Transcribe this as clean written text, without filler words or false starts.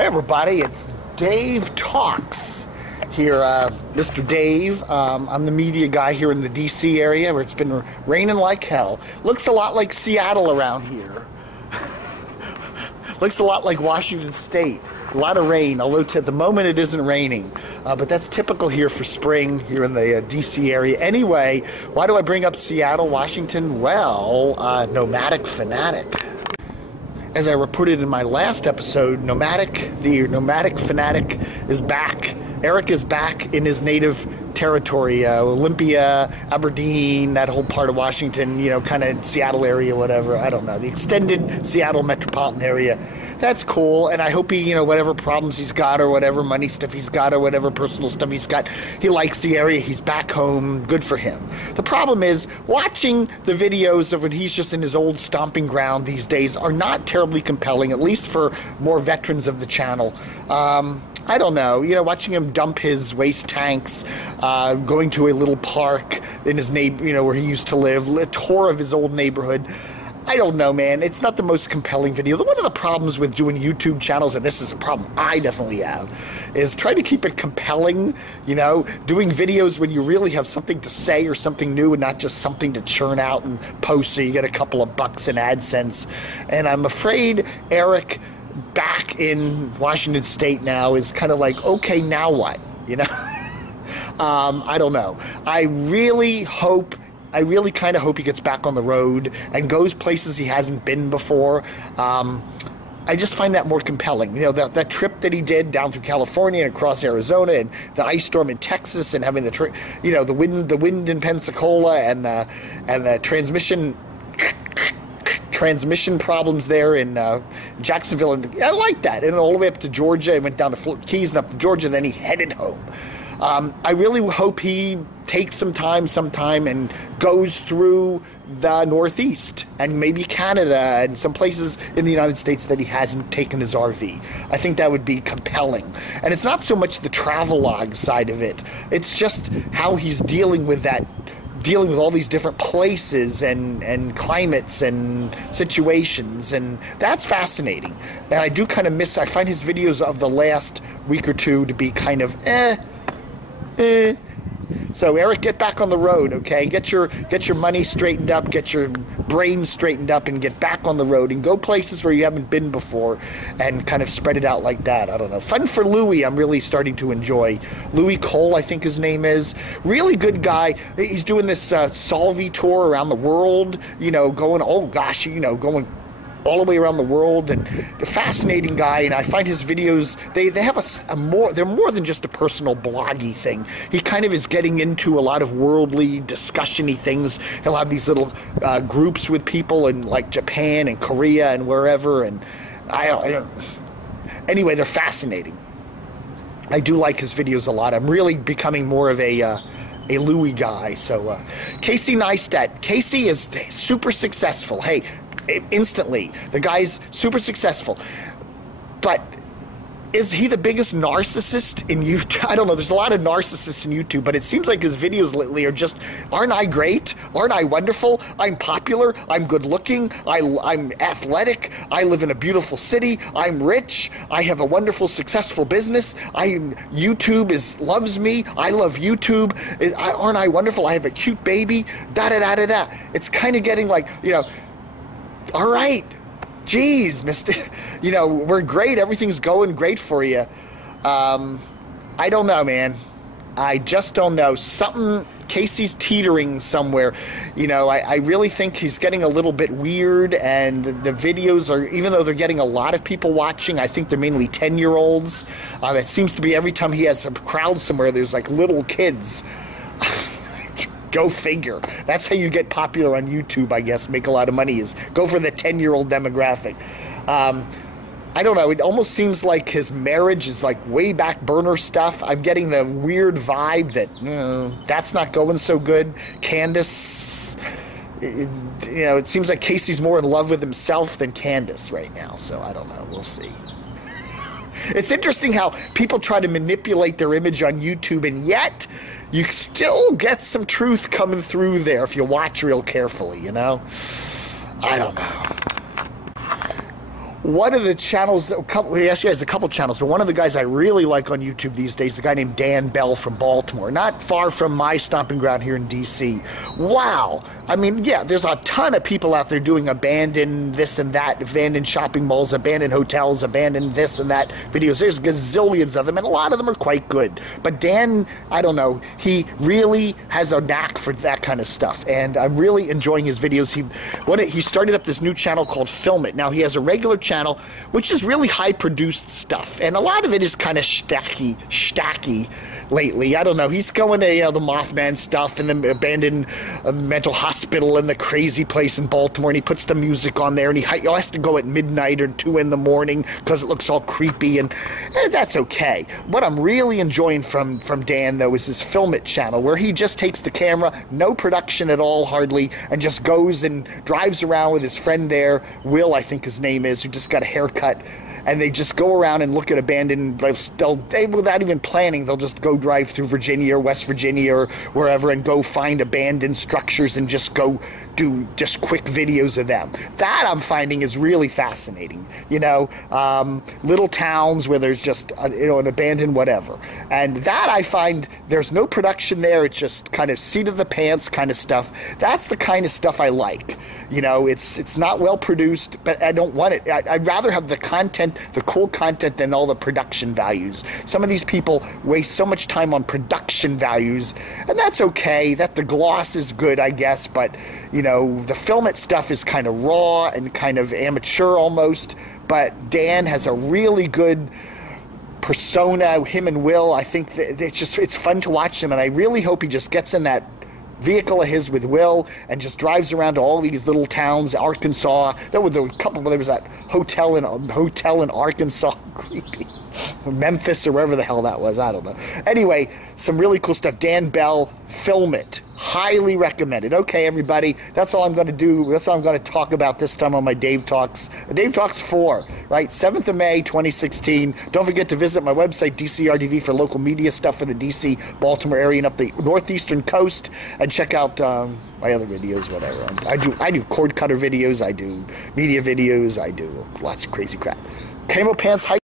Hey everybody, it's Dave Talks here, Mr. Dave. I'm the media guy here in the DC area where it's been raining like hell. Looks a lot like Seattle around here. Looks a lot like Washington State. A lot of rain, although at the moment it isn't raining. But that's typical here for spring here in the DC area. Anyway, why do I bring up Seattle, Washington? Well, Nomadic Fanatic. As I reported in my last episode, the Nomadic Fanatic is back. Eric is back in his native territory, Olympia, Aberdeen, that whole part of Washington, kind of Seattle area, whatever. I don't know. The extended Seattle metropolitan area. That's cool, and I hope he, whatever problems he's got or whatever money stuff he's got or whatever personal stuff he's got, he likes the area, he's back home, good for him. The problem is, watching the videos of when he's just in his old stomping ground these days are not terribly compelling, at least for more veterans of the channel. I don't know, watching him dump his waste tanks, going to a little park in his where he used to live, a tour of his old neighborhood. I don't know, man. It's not the most compelling video. One of the problems with doing YouTube channels, and this is a problem I definitely have, is trying to keep it compelling, doing videos when you really have something to say or something new and not just something to churn out and post so you get a couple of bucks in AdSense. And I'm afraid Eric, back in Washington State now, is kind of like, okay, now what? I don't know. I really kind of hope he gets back on the road and goes places he hasn't been before. I just find that more compelling. That trip that he did down through California and across Arizona, and the ice storm in Texas, and having the wind in Pensacola, and the transmission problems there in Jacksonville, and I like that. And all the way up to Georgia, and went down to Keys and up to Georgia, and then he headed home. I really hope he takes some time and goes through the Northeast and maybe Canada and some places in the United States that he hasn't taken his RV. I think that would be compelling. And it's not so much the travelogue side of it. It's just how he's dealing with all these different places and climates and situations, and that's fascinating. And I do kind of I find his videos of the last week or two to be kind of So Eric, get back on the road, okay? Get your money straightened up, get your brain straightened up, and get back on the road and go places where you haven't been before, and kind of spread it out like that. I don't know. Fun for Louis, I'm really starting to enjoy. Louis Cole, I think his name is. Really good guy. He's doing this Solvi tour around the world, going, going all the way around the world, and a fascinating guy. And I find his videos, they have they're more than just a personal bloggy thing. He kind of is getting into a lot of worldly discussion-y things. He'll have these little groups with people in like Japan and Korea and wherever, and anyway, they're fascinating. I do like his videos a lot. I'm really becoming more of a Louis guy. So Casey Neistat. Casey is super successful. Hey, instantly, the guy's super successful, but is he the biggest narcissist in YouTube? I don't know. There's a lot of narcissists in YouTube, but it seems like his videos lately are just, aren't I great? Aren't I wonderful? I'm popular. I'm good looking. I'm athletic. I live in a beautiful city. I'm rich. I have a wonderful, successful business. YouTube loves me. I love YouTube. Aren't I wonderful? I have a cute baby. Da-da-da-da-da. It's kind of getting like, all right, geez, mister, we're great. Everything's going great for you. I don't know, man. I just don't know. Casey's teetering somewhere. I really think he's getting a little bit weird, and the videos are, even though they're getting a lot of people watching, I think they're mainly 10-year-olds. It seems to be every time he has a crowd somewhere, there's like little kids. Go figure. That's how you get popular on YouTube, I guess, make a lot of money, is go for the 10-year-old demographic. I don't know. It almost seems like his marriage is like way back burner stuff. I'm getting the weird vibe that that's not going so good. Candace, it seems like Casey's more in love with himself than Candace right now. So I don't know. We'll see. It's interesting how people try to manipulate their image on YouTube, and yet you still get some truth coming through there if you watch real carefully, I don't know. one of the channels, he actually has a couple channels, but one of the guys I really like on YouTube these days is a guy named Dan Bell from Baltimore, not far from my stomping ground here in DC. Wow. I mean, yeah, there's a ton of people out there doing abandoned this and that, abandoned shopping malls, abandoned hotels, abandoned this and that videos. There's gazillions of them, and a lot of them are quite good. But Dan, I don't know, he really has a knack for that kind of stuff, and I'm really enjoying his videos. He started up this new channel called Film It. Now, he has a regular channel, which is really high-produced stuff, and a lot of it is kind of stacky lately. I don't know. He's going to the Mothman stuff and the abandoned mental hospital and the crazy place in Baltimore, and he puts the music on there, and he has to go at midnight or 2 in the morning because it looks all creepy, and that's okay. What I'm really enjoying from Dan, though, is his Film It channel, where he just takes the camera, no production at all, hardly, and just goes and drives around with his friend there, Will, I think his name is, who just got a haircut, and they just go around and look at abandoned, without even planning, they'll just go drive through Virginia or West Virginia or wherever and go find abandoned structures and just go do just quick videos of them. That I'm finding is really fascinating. Little towns where there's just an abandoned whatever, and that I find there's no production there. It's just kind of seat of the pants kind of stuff. That's the kind of stuff I like. It's not well produced, but I don't want it. I'd rather have the content, the cool content, than all the production values. Some of these people waste so much time on production values, and that's okay. That the gloss is good, I guess, but the Film It stuff is kind of raw and kind of amateur almost. But Dan has a really good persona, him and Will. I think that it's fun to watch him, and I really hope he just gets in that vehicle of his with Will and just drives around to all these little towns, Arkansas. There was that hotel in Arkansas, creepy. Memphis or wherever the hell that was, I don't know. Anyway, some really cool stuff. Dan Bell, Film It. Highly recommended. Okay, everybody, that's all I'm going to do. That's all I'm going to talk about this time on my Dave Talks. Dave Talks 4, right? 7th of May, 2016. Don't forget to visit my website, DCRDV, for local media stuff for the DC, Baltimore area and up the northeastern coast. And check out my other videos, whatever. I do cord cutter videos. I do media videos. I do lots of crazy crap. Camo Pants Hike.